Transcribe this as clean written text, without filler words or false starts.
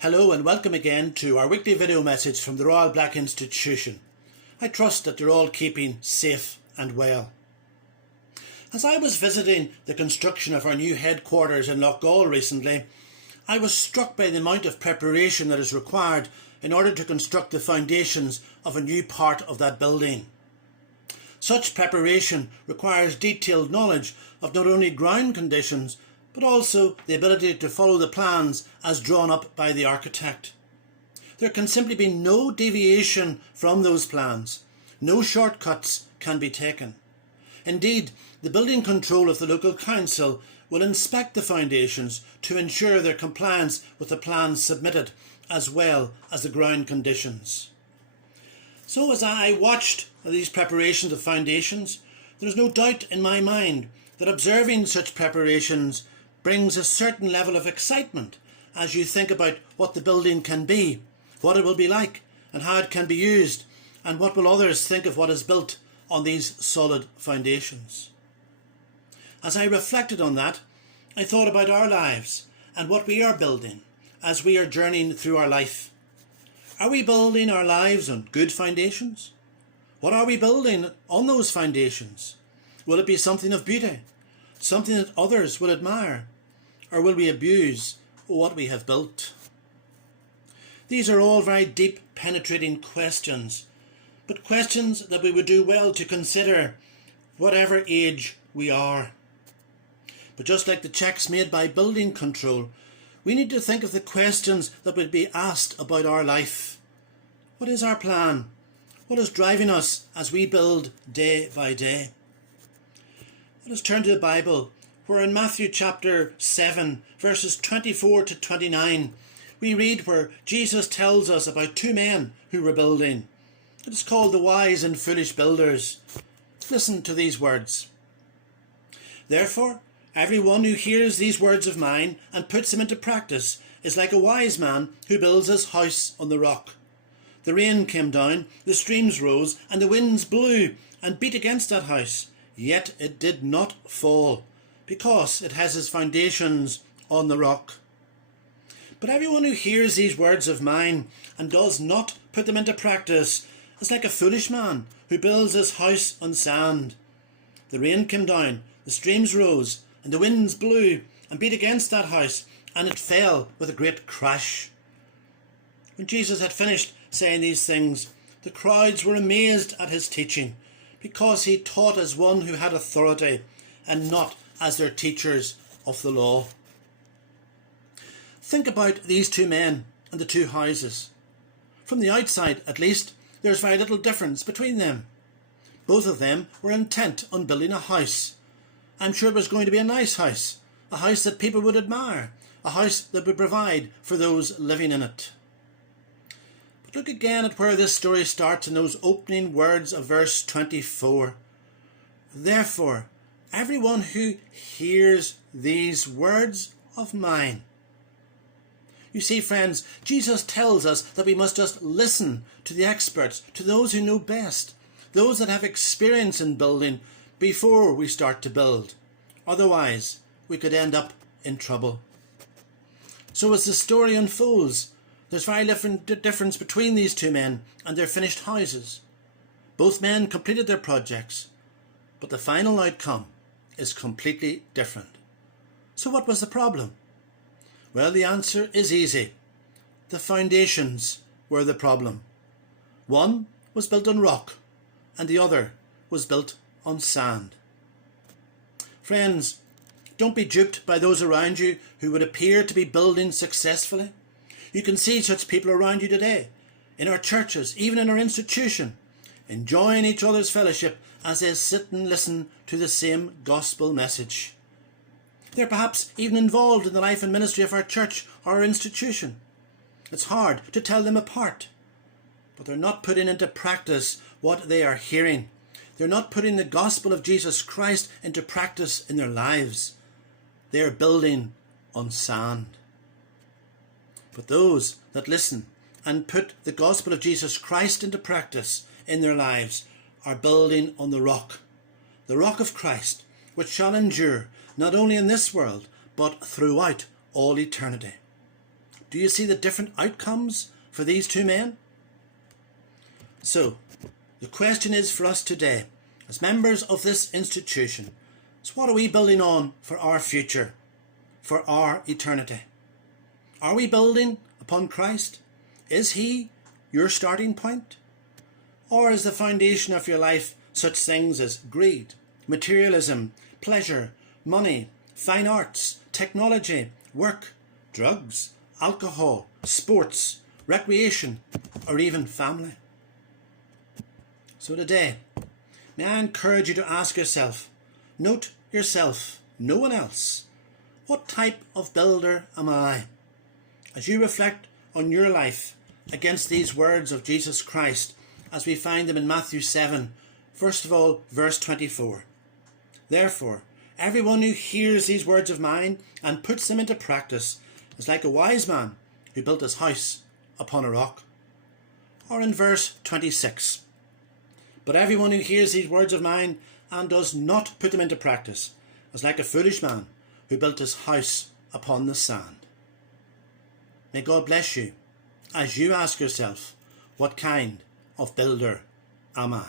Hello and welcome again to our weekly video message from the Royal Black Institution. I trust that you're all keeping safe and well. As I was visiting the construction of our new headquarters in Loughgall recently, I was struck by the amount of preparation that is required in order to construct the foundations of a new part of that building. Such preparation requires detailed knowledge of not only ground conditions but also the ability to follow the plans as drawn up by the architect. There can simply be no deviation from those plans. No shortcuts can be taken. Indeed, the building control of the local council will inspect the foundations to ensure their compliance with the plans submitted, as well as the ground conditions. So as I watched these preparations of foundations, there is no doubt in my mind that observing such preparations brings a certain level of excitement as you think about what the building can be, what it will be like, and how it can be used, and what will others think of what is built on these solid foundations. As I reflected on that, I thought about our lives and what we are building as we are journeying through our life. Are we building our lives on good foundations? What are we building on those foundations? Will it be something of beauty, something that others will admire? Or will we abuse what we have built? These are all very deep, penetrating questions, but questions that we would do well to consider whatever age we are. But just like the checks made by building control, we need to think of the questions that would be asked about our life. What is our plan? What is driving us as we build day by day? Let us turn to the Bible, where in Matthew chapter 7, verses 24 to 29, we read where Jesus tells us about two men who were building. It is called the wise and foolish builders. Listen to these words. Therefore, everyone who hears these words of mine and puts them into practice is like a wise man who builds his house on the rock. The rain came down, the streams rose, and the winds blew and beat against that house. Yet it did not fall, because it has its foundations on the rock. But everyone who hears these words of mine and does not put them into practice is like a foolish man who builds his house on sand. The rain came down, the streams rose, and the winds blew and beat against that house, and it fell with a great crash. When Jesus had finished saying these things, the crowds were amazed at his teaching, because he taught as one who had authority and not as their teachers of the law. Think about these two men and the two houses. From the outside, at least, there's very little difference between them. Both of them were intent on building a house. I'm sure it was going to be a nice house, a house that people would admire, a house that would provide for those living in it. But look again at where this story starts in those opening words of verse 24. Therefore, everyone who hears these words of mine. You see, friends, Jesus tells us that we must just listen to the experts, to those who know best, those that have experience in building before we start to build. Otherwise, we could end up in trouble. So as the story unfolds, there's very difference between these two men and their finished houses. Both men completed their projects, but the final outcome is completely different. So what was the problem? Well, the answer is easy. The foundations were the problem. One was built on rock, and the other was built on sand. Friends, don't be duped by those around you who would appear to be building successfully. You can see such people around you today, in our churches, even in our institution, enjoying each other's fellowship as they sit and listen to the same gospel message. They're perhaps even involved in the life and ministry of our church or our institution. It's hard to tell them apart, but they're not putting into practice what they are hearing. They're not putting the gospel of Jesus Christ into practice in their lives. They're building on sand. But those that listen and put the gospel of Jesus Christ into practice in their lives are building on the rock of Christ, which shall endure not only in this world, but throughout all eternity. Do you see the different outcomes for these two men? So, the question is for us today, as members of this institution, is what are we building on for our future, for our eternity? Are we building upon Christ? Is he your starting point? Or is the foundation of your life such things as greed, materialism, pleasure, money, fine arts, technology, work, drugs, alcohol, sports, recreation, or even family? So today, may I encourage you to ask yourself, note yourself, no one else, what type of builder am I? As you reflect on your life against these words of Jesus Christ, as we find them in Matthew 7, first of all, verse 24. Therefore, everyone who hears these words of mine and puts them into practice is like a wise man who built his house upon a rock. Or in verse 26, but everyone who hears these words of mine and does not put them into practice is like a foolish man who built his house upon the sand. May God bless you as you ask yourself, what kind of builder am I?